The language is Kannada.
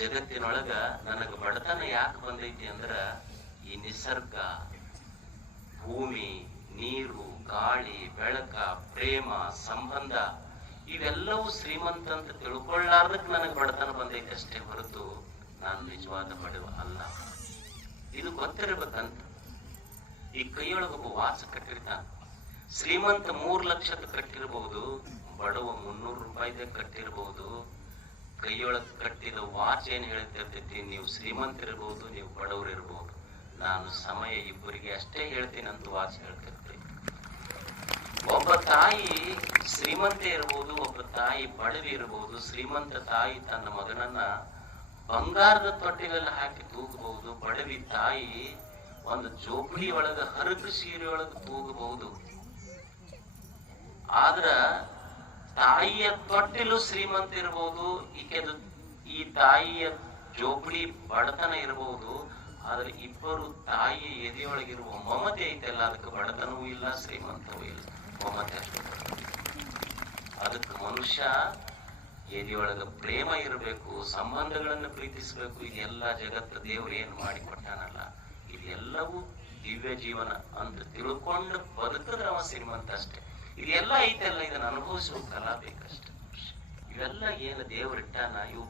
ಜಗತ್ತಿನೊಳಗ ನನಗ ಬಡತನ ಯಾಕೆ ಬಂದೈತಿ ಅಂದ್ರ ಈ ನಿಸರ್ಗ, ಭೂಮಿ, ನೀರು, ಗಾಳಿ, ಬೆಳಕ, ಪ್ರೇಮ, ಸಂಬಂಧ ಇವೆಲ್ಲವೂ ಶ್ರೀಮಂತ ಅಂತ ತಿಳ್ಕೊಳ್ಳಾರ್ದಕ್ ನನಗೆ ಬಡತನ ಬಂದೈತೆ ಅಷ್ಟೇ ಹೊರತು ನಾನು ನಿಜವಾದ ಬಡವ ಅಲ್ಲ. ಇದು ಗೊತ್ತಿರ್ಬೇಕಂತ. ಈ ಕೈಯೊಳಗೊಬ್ಬ ವಾಚ್ ಕಟ್ಟಿರ್ತಾನ. ಶ್ರೀಮಂತ 3 ಲಕ್ಷದ ಕಟ್ಟಿರ್ಬಹುದು, ಬಡವ 300 ರೂಪಾಯಿದೆ ಕಟ್ಟಿರ್ಬಹುದು. ಕೈಯೊಳಗೆ ಕಟ್ಟಿದ ವಾಚ್ ಏನ್ ಹೇಳ್ತಿರ್ತೈತಿ, ನೀವು ಶ್ರೀಮಂತರಿರ್ಬಹುದು, ನೀವು ಬಡವರಿರ್ಬಹುದು. ನಾನು ಸಮಯ ಇಬ್ಬರಿಗೆ ಅಷ್ಟೇ ಹೇಳ್ತೀನಿ ಅಂತ ವಾಚ್ ಹೇಳ್ತಿರ್ತೀನಿ. ಒಬ್ಬ ತಾಯಿ ಶ್ರೀಮಂತ ಇರಬಹುದು, ಒಬ್ಬ ತಾಯಿ ಬಡವಿ ಇರಬಹುದು. ಶ್ರೀಮಂತ ತಾಯಿ ತನ್ನ ಮಗನನ್ನ ಬಂಗಾರದ ತೊಟ್ಟಿಲೆಲ್ಲ ಹಾಕಿ ತೂಗಬಹುದು. ಬಡವಿ ತಾಯಿ ಒಂದು ಜೋಪಡಿ ಒಳಗ ಹರಕು ಸೀರೆ ಒಳಗ ತೂಗಬಹುದು. ಆದ್ರ ತಾಯಿಯ ತೊಟ್ಟಿಲು ಶ್ರೀಮಂತ ಇರಬಹುದು, ಈ ತಾಯಿಯ ಜೋಪಡಿ ಬಡತನ ಇರಬಹುದು. ಆದ್ರೆ ಇಬ್ಬರು ತಾಯಿಯ ಎದೆಯೊಳಗಿರುವ ಮಮತೆ ಐತೆಲ್ಲ, ಅದಕ್ಕೆ ಬಡತನವೂ ಇಲ್ಲ, ಶ್ರೀಮಂತವೂ ಇಲ್ಲ, ಮಮತೆ ಅಷ್ಟೇ. ಅದಕ್ಕೆ ಮನುಷ್ಯ ಎದೆಯೊಳಗ ಪ್ರೇಮ ಇರಬೇಕು, ಸಂಬಂಧಗಳನ್ನು ಪ್ರೀತಿಸಬೇಕು. ಇದೆಲ್ಲ ಜಗತ್ತ ದೇವರು ಏನು ಮಾಡಿಕೊಟ್ಟಾನಲ್ಲ, ಇದೆಲ್ಲವೂ ದಿವ್ಯ ಜೀವನ ಅಂತ ತಿಳ್ಕೊಂಡು ಬದುಕಿದ್ರೆ ಅವ ಶ್ರೀಮಂತ ಅಷ್ಟೇ. ಇದೆಲ್ಲ ಐತೆಲ್ಲ, ಇದನ್ನ ಅನುಭವಿಸುವ ಕಲಾ ಬೇಕಷ್ಟೆ. ಇವೆಲ್ಲ ಏನು ದೇವರಿಟ್ಟಾನ, ಇವು